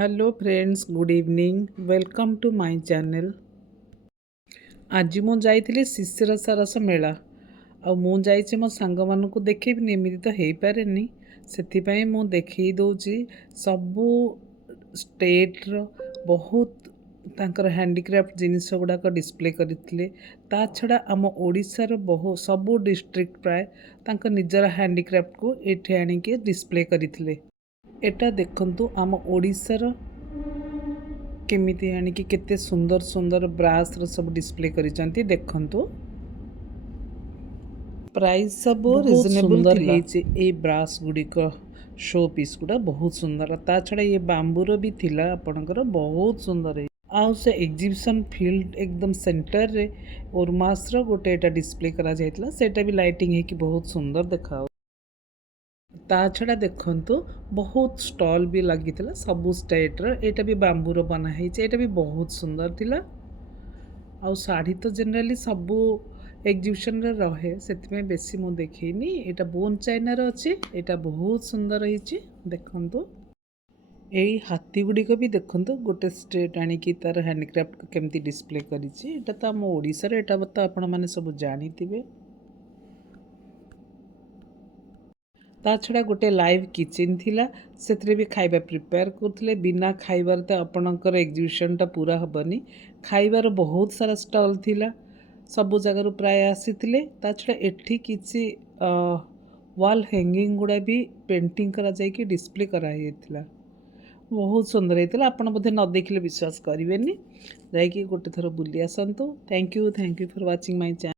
Hello friends, good evening. Welcome to my channel. आज मु जाइଥିଲି ଶିଶିର ସରସ ମେଳା। ଆଉ ମୁଁ ଯାଇଛି ମୋ ସାଙ୍ଗମାନଙ୍କୁ ଦେଖେଇବିନି, ଏମିତି ତ ହେଇପାରେନି। ସେଥିପାଇଁ ମୁଁ ଦେଖେଇ ଦେଉଛି ସବୁ ଷ୍ଟେଟ୍ର ବହୁତ ତାଙ୍କର ହ୍ୟାଣ୍ଡିକ୍ରାଫ୍ଟ ଜିନିଷ ଗୁଡ଼ାକ ଡିସପ୍ଲେ କରିଥିଲେ। ତା ଛଡ଼ା ଆମ ଓଡ଼ିଶାର ସବୁ ଡିଷ୍ଟ୍ରିକ୍ଟ ପ୍ରାୟ ତାଙ୍କ ନିଜର ହ୍ୟାଣ୍ଡିକ୍ରାଫ୍ଟକୁ ଏଠି ଆଣିକି ଡିସପ୍ଲେ କରିଥିଲେ। ଏଟା ଦେଖନ୍ତୁ ଆମ ଓଡ଼ିଶାର केमिति आनिकी केते सुंदर सुंदर ब्रास रो सब डिस्प्ले करिसंती। देखंतु प्राइस सब रिजनेबल थिला। ए ब्रास गुडी को शो पीस गुडा बहुत सुंदर। ता छड़ा ये बांबूरो भी थिला आपनकर बहुत सुंदर है। आउ से एग्जीबिशन फील्ड एकदम सेंटर रे ओरमास रो गोटे एटा डिस्प्ले करा जायतला। सेटा भी लाइटिंग है कि बहुत सुंदर देखाओ। ता छड़ा देखंतु बहुत स्टॉल भी लगी सबू स्टेट रो। एटा भी बांबूरो बना है। एटा भी बहुत सुंदर थिला। आउ साड़ी तो जनरली सबू एग्जीबिशन रे रहे, सेतिमे बेसी मु देखिनी। एटा बोन चाइना रो अछि। एटा बहुत सुंदर रही। देखंतु एई हाथी गुडी को भी देखंतु गोटे स्टेट आनी की तार हैंडक्राफ्ट केमती डिस्प्ले करिछि। एटा तो हम ओडिसा रे, एटा तो आपण माने सब जानिथिबे। ता छड़ा गोटे लाइव किचन थिला। सेथरे भी खाइबा प्रिपेयर करथिले। बिना खाइबार तो आपणकर एग्जीबिशनटा पूरा हबनी। खाइबार बहुत सारा स्टॉल थिला, सबु जगार प्राय आसीथिले। ता छड़ा एठी किछि वॉल हैंगिंग गुड़ा भी पेंटिंग करा जायकि डिस्प्ले करा हेथिला। बहुत सुंदर हेथिला। आपण बोधे न देखिले विश्वास करिवेनी। जायकि गोटे थरो बुली आसंतु। Thank you for watching my channel.